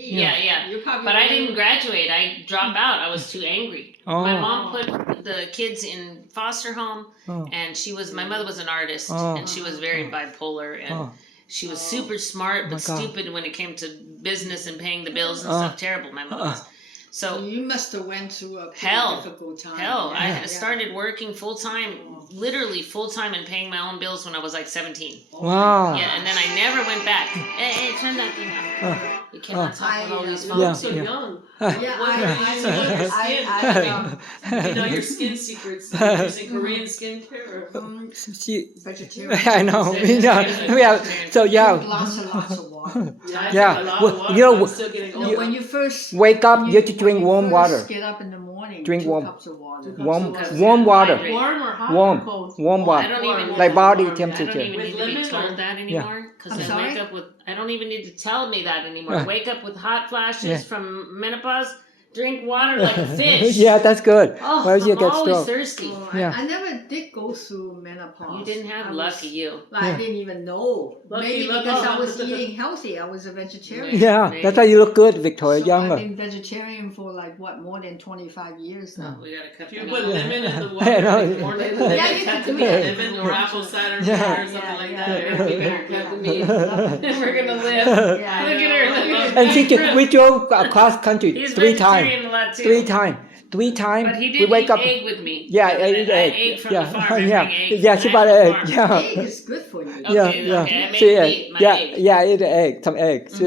Yeah. You probably But I were- didn't graduate. I dropped out. I was too angry. My Oh. mom put the kids in foster home, Oh. and my mother was an artist, Oh. and she was very bipolar, and Oh. she was super smart my but God. stupid when it came to business and paying the bills and Oh. stuff. Terrible, my mother was. So You must have went through a pretty Hell. difficult time. hell, Yeah. I started working full time, literally full time, and paying my own bills when I was like 17. Wow. Yeah, and then I never went back. Hey, turn that thing off. You cannot talk with all these I, phones. Yeah, so yeah. young. Yeah, What are you using on your skin? You know your skin secrets. You're using Korean skincare. She, vegetarian. I know. Yeah. So Drink yeah. lots and lots of water. Yeah, I Yeah. drink a lot Well, of water. you know, I'm still getting No, old. when you first Wake up, you have to when drink you warm first water. Get up in the morning. Drink 2 warm- cups of water. Warm, Because warm water. hydrate. Warm or hot or Warm, cold? warm I water. don't even Like body Warm. I don't temperature. even With need to be lemon told or- that anymore because I'm I sorry? wake up with. I don't even need to tell me that anymore. Yeah. Wake up with hot flashes Yeah. from menopause. Drink water like a fish. Yeah, that's good. Oh, Or else you I'm get always stroke. thirsty. Oh, Yeah. I never did go through menopause. You didn't have I was- lucky you. I didn't even know. Lucky, Maybe lucky. because I was eating healthy. I was a vegetarian. Yeah, that's why you look good, Victoria, So I've younger. been vegetarian for like what, more than 25 years now. We gotta cut If you that put out. lemon in the I water know. in the morning, Yeah, then you cut could the do meat, that. lemon or apple cider Yeah. vinegar or something like that. Yeah. We better cut the meat. Yeah. We're gonna live. Yeah. Look at her. Look at And her. we drove across country He's 3 times. vegetarian a lot too. 3 times. 3 times. But he We did wake eat up. egg with me. Yeah, I eat egg. Egg from Yeah, the farm. I yeah, bring egg yeah. from She the bought egg. farm. Yeah. Egg is good for you. Okay, Yeah, okay, yeah. I made She you ate. eat my Yeah, egg. yeah, I ate the egg, some eggs.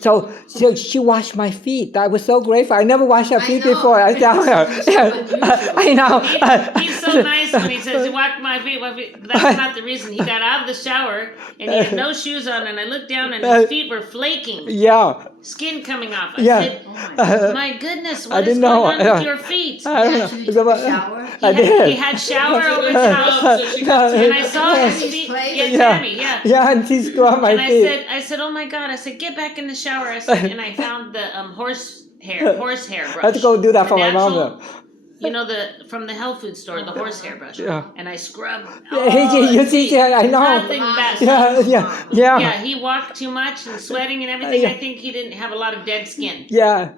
So she washed my feet. I was so grateful. I never washed her I feet know. before. I tell her. It's so unusual. I know. He's so nice when he says, "You walk my feet, my feet." That's not the reason. He got out of the shower and he had no shoes on, and I looked down and his feet were flaking, Yeah. skin coming off. I Yeah. said, Oh my "My goodness, I what is didn't going know. on with your feet?" I You don't actually know. took a shower? I did. He had shower over his house, and I saw his Tammy's feet. place? Yeah, Yeah. Tammy, yeah. Yeah, and she scrubbed my And feet. I said, "Oh my God!" I said, "Get back in the shower." I said, and I found the horsehair brush. I had to go do that for my mom. Natural, you know, from the health food store, the horsehair brush. Yeah. And I scrubbed. You see, I know. Nothing bad. Yeah. He walked too much and sweating and everything. Yeah. I think he didn't have a lot of dead skin. Yeah.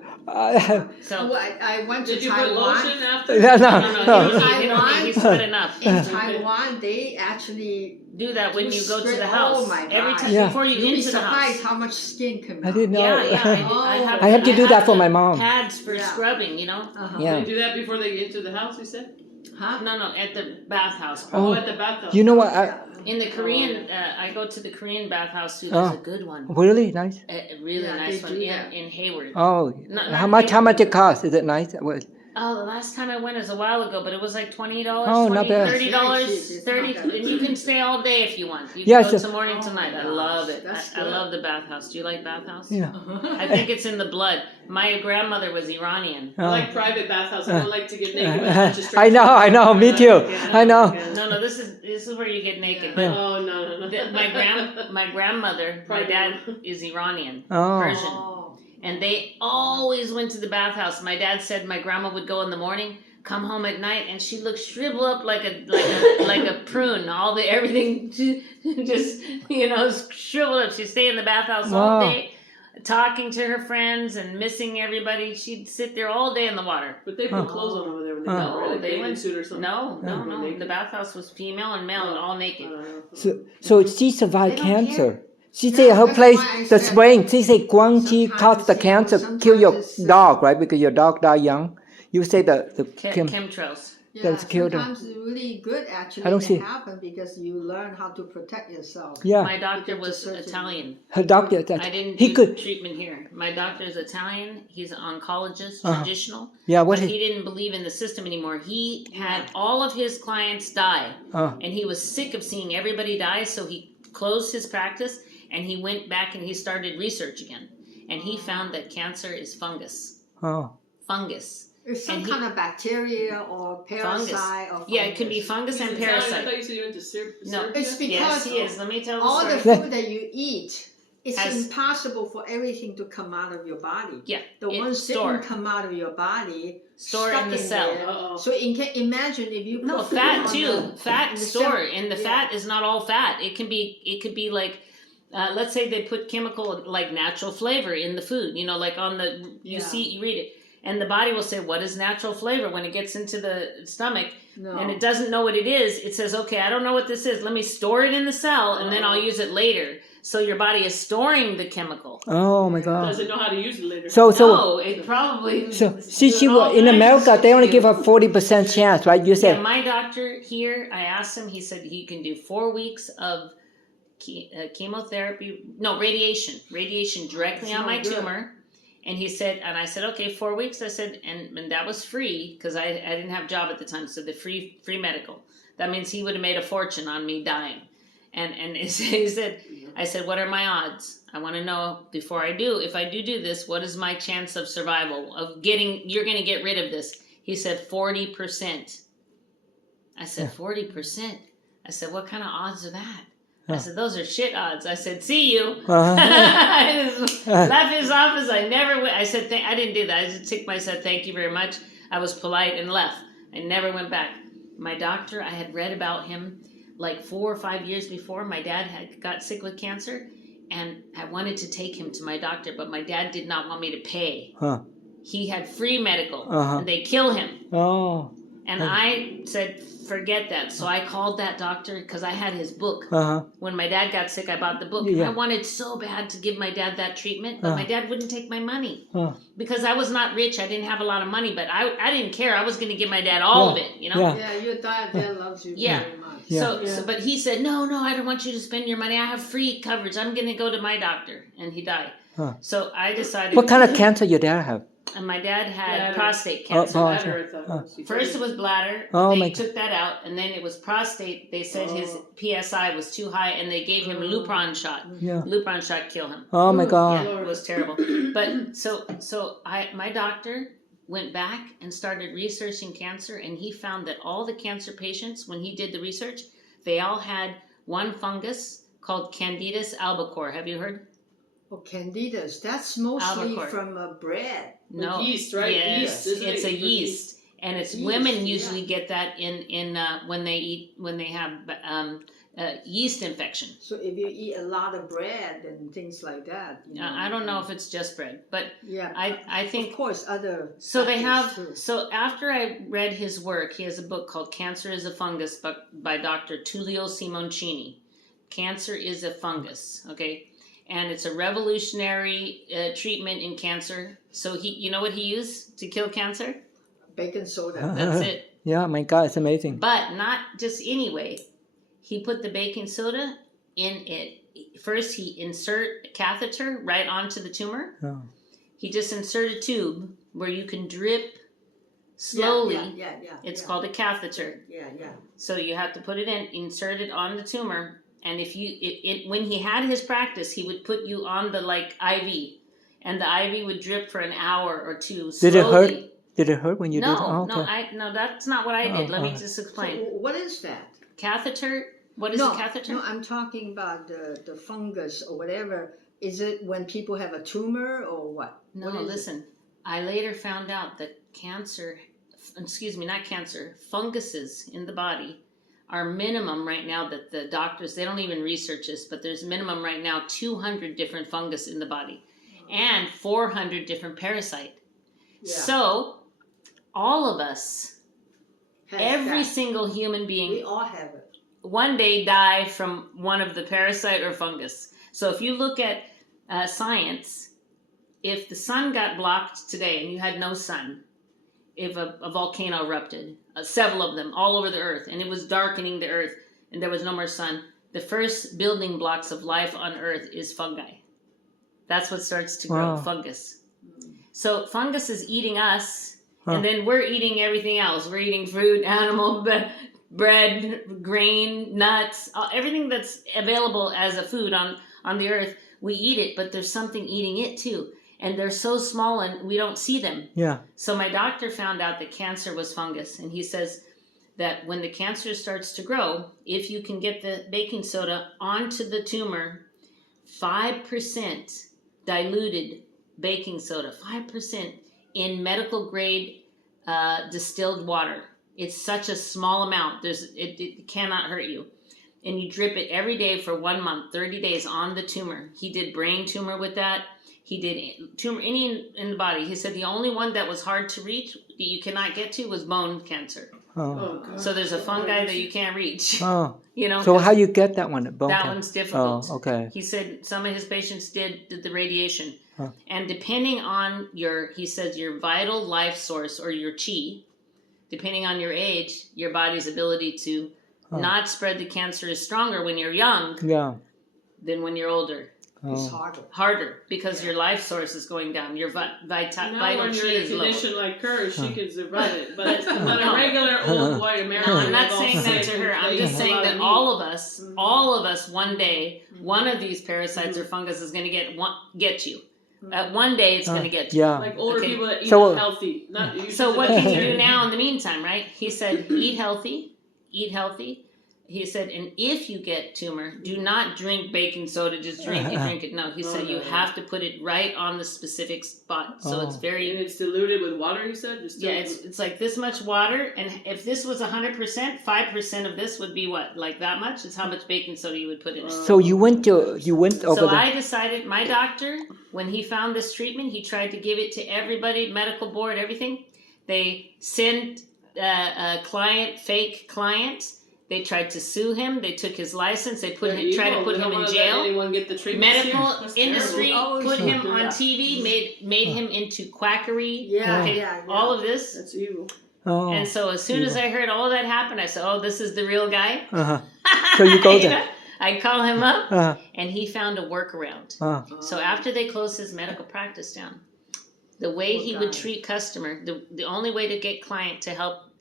So Oh, I went to Did you put Taiwan. lotion after? No, no, no. he don't think he sweat enough. In Taiwan, they actually Do that when you go to the spread- house. Oh my Every God. time Yeah. before you You'd be into the surprised house. how much skin can I didn't know. Yeah, I have to do that for the my mom. Pads for Yeah. scrubbing, you know. Uh-huh. Yeah. They do that before they get into the house, you said? Huh? No, at the bathhouse. Oh. At the bathtub. You know what? In the Korean, I go to the Korean bathhouse too. There's Oh. a good one, Really nice. a really Yeah, nice they one do that. in Hayward. Oh, Not how much? How Hayward. much it cost? Is it nice? What? Oh, the last time I went was a while ago, but it was like $20, Oh, not bad. $30, It's very cheap. $30, It's not and you can stay all day if you want. You Yeah, can go so- to morning Oh to night. my I gosh, love it. that's I good. love the bathhouse. Do you like bathhouse? Yeah. I think it's in the blood. My grandmother was Iranian. I like private bathhouse. I don't like to get naked. Just straight I know, me too. I know. No, this is where you get naked. Yeah. Oh, no. My grandmother, my dad is Iranian, Oh. Persian. Oh. And they always went to the bathhouse. My dad said my grandma would go in the morning, come home at night, and she looked shriveled up like a prune. Everything just shriveled up. She'd stay in the bathhouse all Wow. day, talking to her friends and missing everybody. She'd sit there all day in the water. But they put clothes on over there when they Huh. go, right? Like They bathing went- suit or something. No. The bathhouse was female and male and all naked. So she survived They don't cancer. She Yeah, said her that's place, why I the said spring. She said Guangxi sometimes caused the it's, cancer, sometimes kill your it's, dog, right? Because your dog died young. You say the Chemtrails. Yeah, That's killed her. sometimes it's really good actually I don't to see- happen because you learn how to protect yourself. yeah. My doctor You get to was surgery. Italian. Her doctor. I didn't he do could. treatment here. My doctor is Italian. He's an oncologist, Uh-huh. traditional. Yeah. What? But he didn't believe in the system anymore. He had all of his clients die, and he was sick of seeing everybody die, so he closed his practice and he went back and he started research again. And he found that cancer is fungus. Oh. Fungus. It's some And he- kind of bacteria or parasite or Yeah, it could be fungus and parasite. I thought you said you went to Serbia. No. It's because Yes, he is. Let me tell all the the story. food that you eat, it's Has- impossible for everything to come out of your body. Yeah, The it- ones that store. didn't come out of your body Store stuck in the cell. there. Uh-oh. So imagine if you No, put food fat on too. the- Fat in the store, cell. and the Yeah. fat is not all fat. It could be like let's say they put chemical like natural flavor in the food, you know, like on the, you Yeah. see, you read it. And the body will say, what is natural flavor? When it gets into the stomach No. and it doesn't know what it is, it says, okay, I don't know what this is. Let me store it in the cell and then I'll use it later. So your body is storing the chemical. Oh my God. Doesn't know how to use it later. So No, it probably. see, she all in kinds America of they only shit. give her 40% chance, right? You Yeah, said, my doctor here, I asked him, he said he can do 4 weeks of chemotherapy, no, radiation directly It's on no my good. tumor. And he said, and I said, okay, 4 weeks. I said, and that was free because I didn't have a job at the time. So the free medical. That means he would have made a fortune on me dying. And he said, I said, what are my odds? I want to know before I do, if I do this, what is my chance of survival, of getting, you're going to get rid of this? He said, 40%. I said, 40%? I said, what kind of odds are that? I said, those are shit odds. I said, see you. I just left his office. I never went. I said, I didn't do that. I just took my, said, thank you very much. I was polite and left. I never went back. My doctor, I had read about him like 4 or 5 years before. My dad had got sick with cancer, and I wanted to take him to my doctor, but my dad did not want me to pay. Huh. He had free medical, Uh-huh. and they kill him. oh, And I said, forget that. So I called that doctor because I had his book. uh-huh. When my dad got sick, I bought the book. Yeah. I wanted so bad to give my dad that treatment, but my dad wouldn't take my money. Uh. Because I was not rich. I didn't have a lot of money, but I didn't care. I was going to give my dad all of it, you know? Yeah. Yeah, your dad loves you Yeah. very much. Yeah. So, but he said, no, I don't want you to spend your money. I have free coverage. I'm going to go to my doctor. And he died. Huh. So I decided. What kind of cancer your dad have? And my dad had Bladder. prostate Oh, cancer. Bladder, I thought it was. First it was bladder. Oh, They my took that out, and then it was prostate. They said his PSI was too high, and they gave him Lupron shot. Yeah. Lupron shot killed him. Oh my God. Yeah, it was terrible. But so my doctor went back and started researching cancer, and he found that all the cancer patients, when he did the research, they all had one fungus called Candidus albicor. Have you heard? Oh, candidas. That's mostly Albacore. from bread. No. Yeast, right? Yes, Yeast, isn't it's it? a yeast, and it's Yeast, women usually yeah. get that in when they have yeast infection. So if you eat a lot of bread and things like that. You know, I don't know if it's just bread, but Yeah. I think Of course, other. so. They have factors, too. so after I read his work, he has a book called "Cancer is a Fungus" by Dr. Tullio Simoncini. Cancer is a fungus, okay, and it's a revolutionary treatment in cancer. So you know what he used to kill cancer? Baking soda. That's it. Yeah, my God, it's amazing. But not just anyway. He put the baking soda in it. First, he insert a catheter right onto the tumor. Oh. He just insert a tube where you can drip slowly. Yeah. It's called a catheter. Yeah. So you have to put it in, insert it on the tumor, and if you when he had his practice, he would put you on the like IV, and the IV would drip for an hour or two. Slowly. Did it hurt? Did it hurt when you did it? Oh, okay. No, that's not what I did. Let me oh. just So explain. what is that? Catheter. What is a catheter? No, I'm talking about the fungus or whatever. Is it when people have a tumor or what? No, What is it? listen. I later found out that funguses in the body are minimum right now that the doctors, they don't even research this, but there's minimum right now 200 different fungus in the body and 400 different parasite. Yeah. So all of us, Has every that. single human being, We all have it. one day die from one of the parasite or fungus. So if you look at science, if the sun got blocked today and you had no sun, if a volcano erupted, several of them all over the earth, and it was darkening the earth and there was no more sun, the first building blocks of life on earth is fungi. That's what starts to grow, Wow. fungus. So fungus is eating us, Huh. and then we're eating everything else. We're eating fruit, animal, bread, grain, nuts, everything that's available as a food on the earth. We eat it, but there's something eating it too. And they're so small and we don't see them. Yeah. So my doctor found out that cancer was fungus. And he says that when the cancer starts to grow, if you can get the baking soda onto the tumor, 5% diluted baking soda, 5% in medical grade distilled water. It's such a small amount. It cannot hurt you. and you drip it every day for 1 month, 30 days on the tumor. He did brain tumor with that. He did tumor any in the body. He said the only one that was hard to reach, that you cannot get to, was bone cancer. Oh. Oh, God. So there's a fungi that you can't reach. Oh. You know, So how you get that one? Bone that cancer? one's difficult. Oh, okay. He said some of his patients did the radiation. Huh. And depending on he says your vital life source or your chi, depending on your age, your body's ability to not spread the cancer is stronger when you're young Yeah. than when you're older. It's Oh. harder. Because your life source is going down. Your Now vital when chi you're in is a low. condition like her, she can survive it. But No. a regular old white American, No, I'm not like all saying that sick to her. and I'm they just eat a saying lot that of all of us, one day, one of these parasites or fungus is going to get you. One day it's going to get you. Yeah. like older Okay. people that eat So- healthy. Not you So should what do can that. you do now in the meantime, right? He said, eat healthy. He said, and if you get tumor, do not drink baking soda, just drink it. No, he said you have to put it right on the specific spot. So it's And very, it's diluted with water. You said just yeah, it's like this much water. And if this was 100%, 5% of this would be what? Like that much? It's how much baking soda you would put in it. So you went over So the. I decided, my doctor, when he found this treatment, he tried to give it to everybody, medical board, everything. They sent a fake client. They tried to sue him. They took his license. They tried to put him in jail. Anyone get the treatment Medical here? That's industry terrible. put him on Yeah. TV, made him into quackery. Yeah, okay, yeah. all of this. That's evil. Oh. And so as soon as I heard all that happen, I said, "Oh, this is the real guy." Uh-huh. So you go there. know? I call him up, Uh, and he found a workaround. uh, So after they closed his medical practice down, the way he would treat customer, the only way to get client to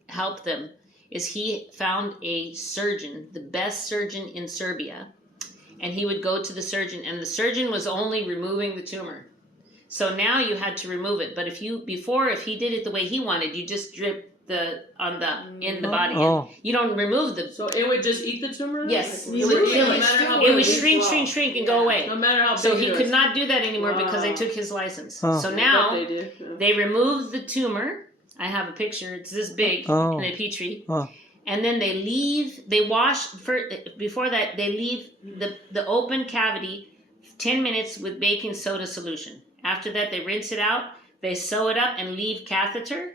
help them is he found a surgeon, the best surgeon in Serbia, and he would go to the surgeon, and the surgeon was only removing the tumor. So now you had to remove it. But if he did it the way he wanted, you just drip in the body. Oh. You don't remove the. So it would just eat the tumor? then? Yes, Like, it would kill no it. matter how It would big shrink, and go away. No matter how big So he it could is. not do that anymore because they Wow. took his license. Oh. So I now bet they did. Yeah. they removed the tumor. I have a picture. It's this big Oh. in a petri. Oh. And then they wash, before that, they leave the open cavity 10 minutes with baking soda solution. After that, they rinse it out. They sew it up and leave catheter.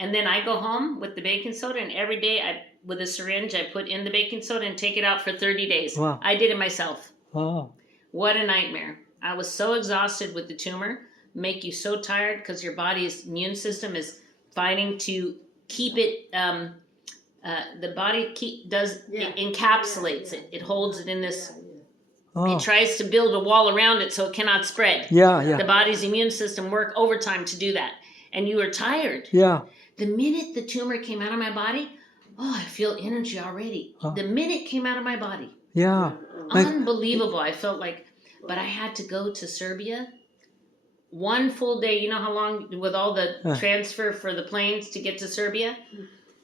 And then I go home with the baking soda, and every day with a syringe, I put in the baking soda and take it out for 30 days. Wow. I did it myself. Oh. What a nightmare. I was so exhausted with the tumor, make you so tired because your body's immune system is fighting to keep it, the body encapsulates it. It holds it in this, Oh. it tries to build a wall around it so it cannot spread. Yeah, yeah. The body's immune system work overtime to do that. And you are tired. Yeah. The minute the tumor came out of my body, I feel energy already. Oh. The minute it came out of my body. Yeah. Like- Unbelievable. I felt like, but I had to go to Serbia. One full day, you know how long with all the transfer for the planes to get to Serbia?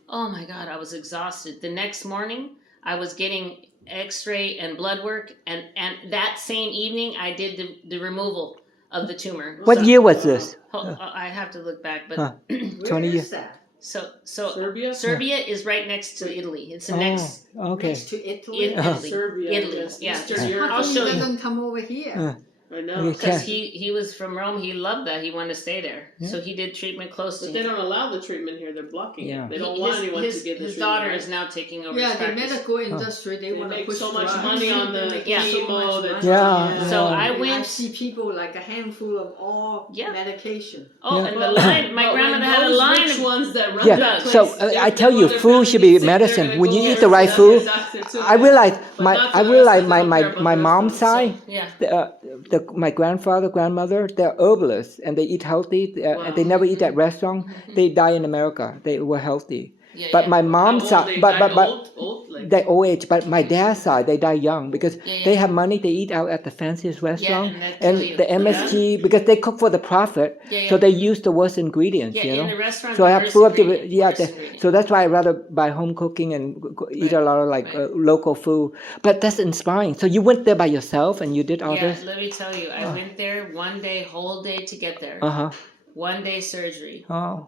Oh my God, I was exhausted. The next morning, I was getting x-ray and blood work, and that same evening, I did the removal of the tumor. What year was this? I have to look back, but Huh. Where 20 is years. that? so Serbia? Serbia is right next to Italy. It's the Oh, next okay. Next to Italy? in Italy. Serbia, Italy, yes. yeah. Eastern How Europe. How I'll come show he you. doesn't come over here? I know. You Because can't- he was from Rome, he loved that. He wanted to stay there, so he did treatment close to But they him. don't allow the treatment here. They're blocking Yeah. it. They don't want anyone to get the his treatment. daughter right? is now taking over Yeah, his the practice. medical industry, they They want to make push so much drugs. money on the They make Yeah. so chemo much that- money. Yeah, So yeah. I And I went. see people like a handful of all Yeah. medication. Oh, Yeah. and the line. My But grandmother when had a those line. rich Of, ones that run Yeah, that so place, I they tell you, want their food family should to be get sick, medicine. they're When gonna you go eat the first, right that's food, the doctor too. I realize But not for I the realize rest of them, my but my for the mom's rest of them. side, yeah. my grandmother, they're herbalists and they eat healthy. And they never eat at restaurant. They die in America. They were healthy. Yeah, But yeah. my How mom's old side, they but died but old, like they old age. But my dad's side, they die young because Yeah, yeah. they have money. They eat out at the fanciest restaurant and that and kill you. the MSG because they cook for the profit. Yeah, yeah. So they use the worst ingredients. Yeah, you know. in the restaurant. So I the have worst full of ingredient, yeah. worst The, ingredient. so that's why I rather buy home cooking and eat a lot of like Right. local food. But that's inspiring. So you went there by yourself and you did all Yeah, this. let me tell you, I went there one day, whole day to get there. Uh huh. 1 day surgery. Oh.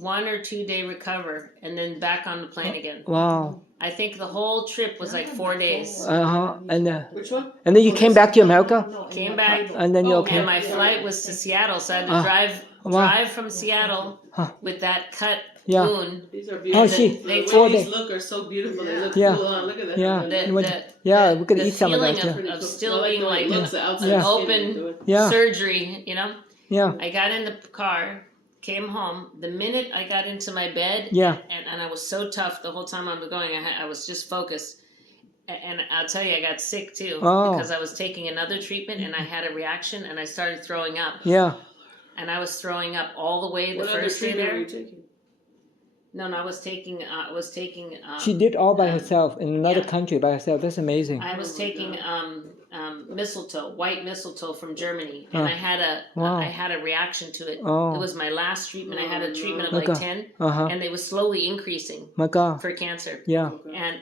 1 or 2 day recover and then back on the plane again. Wow. I think the whole trip was like 4 days. Which one? And then you came back to America, Came back, and then you're Oh, okay. and my flight was to Seattle, so I had to Ah. drive Wow. from Seattle Huh. with that cut Yeah. wound. These are Oh, beautiful. she. They The 4 way these days. look are so beautiful. They look Yeah. cool, huh? Look at that. Yeah. The We could the eat some of feeling that. of still being the way like it looks, the outside Yeah. skin open into it. Yeah. surgery, you know. Yeah. I got in the car, came home. The minute I got into my bed, Yeah. and I was so tough the whole time I was going. I was just focused. And I'll tell you, I got sick too Oh. because I was taking another treatment and I had a reaction and I started throwing up. Yeah. And I was throwing up all the way the What other first day treatment were there. you taking? No, I was taking. She did all by herself in another yeah. country by herself. That's amazing. I was Oh my taking God. mistletoe, white mistletoe from Germany, and Oh. I had a reaction to it. Oh. It was my last treatment. I had a treatment of Okay. like 10, Uh-huh. and they was slowly increasing My God. for cancer. Yeah. Okay. And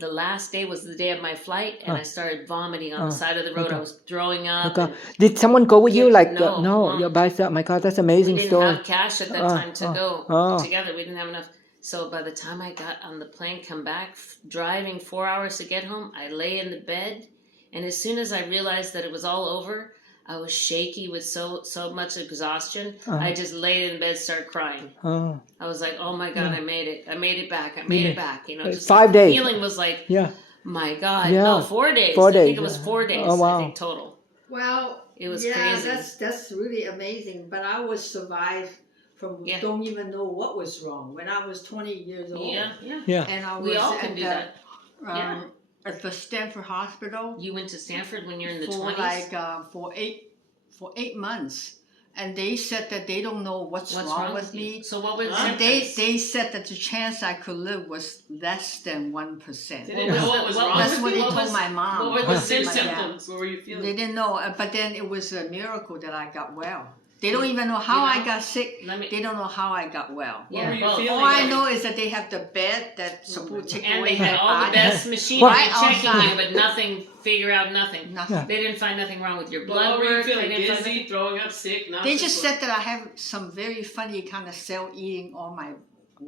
the last day was the day of my flight, and I started vomiting on the side of the road. Okay. I was throwing My up. God. and Did someone go with you? Yeah, Like no, no, Mom. you're by yourself. My God, that's an we amazing didn't story. have cash at that time to go together. We didn't have enough. So by the time I got on the plane, come back, driving 4 hours to get home, I lay in the bed, and as soon as I realized that it was all over, I was shaky with so much exhaustion. I just laid in bed, started crying. Oh. I was like, "Oh my God, I made it! I made it back! I made it back!" You know, just 5 days. The feeling was like, Yeah. "My God, Yeah. no, 4 days! 4 I think days, it was yeah. 4 days. Oh, wow. I think total. Well, It was yeah, crazy. that's really amazing. But I was survived from Yeah. don't even know what was wrong when I was 20 years old. Yeah, yeah. Yeah. And I was We all at can do the, that. Yeah. at the Stanford Hospital You went to Stanford when you're in the for 20s. like for 8 months, and they said that they don't know what's wrong with you? me. So what were the And symptoms? they said that the chance I could live was less than 1%. They didn't know what was wrong That's with what you? they What told was- my mom. what were the my What's your dad. symptoms? What were you They feeling? didn't know, but then it was a miracle that I got well. They don't even know how You know, I got sick. Let me. They don't know how I got well. What were you well, feeling? All I know is that they have the bed that's supposed to take And away they had my all the body. best machinery Right checking you, outside. but nothing. Figure out nothing. Nothing. They didn't find nothing wrong with your Well, blood what were you work. They feeling? didn't find Dizzy, throwing up, sick, nauseous? They just said that I have some very funny kind of cell eating all my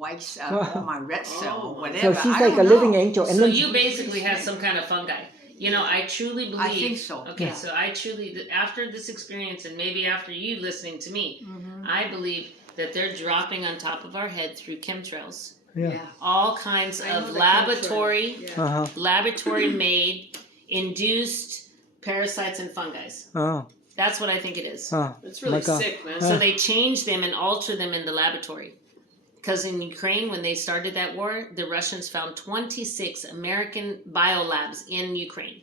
white cell, all my red cell, Oh. whatever. So she's I like a don't living know. angel. And So then you basically had some kind of fungi. You know, I truly believe. I think so. Okay, Yeah. so I truly, after this experience, and maybe after you listening to me, Mhm. I believe that they're dropping on top of our head through chemtrails, yeah. all kinds I know of the laboratory, chemtrails, yeah. Uh-huh. laboratory made, induced parasites and fungi. Oh. That's what I think it is. Oh. It's really my God. sick, man. So they change them and alter them in the laboratory. Because in Ukraine, when they started that war, the Russians found 26 American biolabs in Ukraine.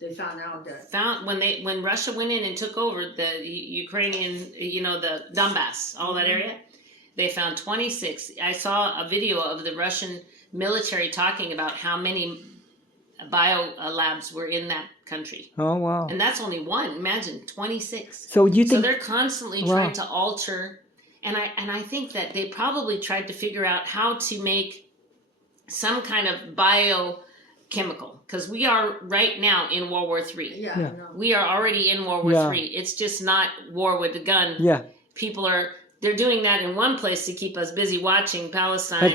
They found out that. Found when Russia went in and took over the Ukrainian, the Donbass, all that area, they found 26. I saw a video of the Russian military talking about how many biolabs were in that country. Oh wow. And that's only one. Imagine 26. So you So think they're constantly Wow. trying to alter, and I think that they probably tried to figure out how to make some kind of biochemical, because we are right now in World War III. Yeah, Yeah. I know. We are already in World War Yeah. III. It's just not war with the gun. yeah. People they're doing that in one place to keep us busy watching Palestine,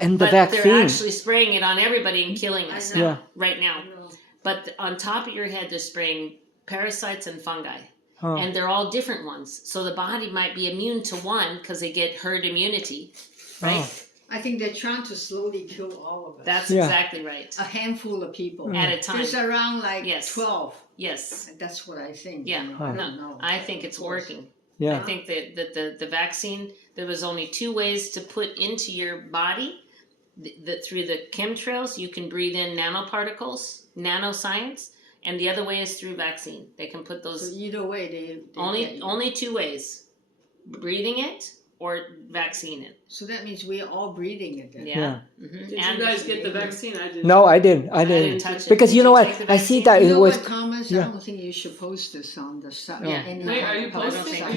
And the but they're vaccine. actually spraying it on everybody and killing us I know. now, Yeah. right now. I know. But on top of your head, they're spraying parasites and fungi. Oh. And they're all different ones. So the body might be immune to one because they get herd immunity, right? Oh. I think they're trying to slowly kill all of us. That's Yeah. exactly right. a handful of people. At a time. There's around like Yes. 12. Yes. That's what I think. Yeah. You know, I No, don't know. I think it's Of course. working. I Yeah. think that the vaccine, there was only 2 ways to put into your body. Through the chemtrails, you can breathe in nanoparticles, nanoscience, and the other way is through vaccine. They can put So those either way, they get you. only 2 ways: breathing it or vaccine it. So that means we're all breathing it then. Yeah. Yeah. Mhm. Did And you guys get the vaccine? I did. No, I didn't. I I didn't. didn't touch it. Because Did you know what? take the I see vaccine? that You it know was what, Thomas? yeah. I don't think you should post this on the site. Yeah. any Wait, kind are of you public posting? site.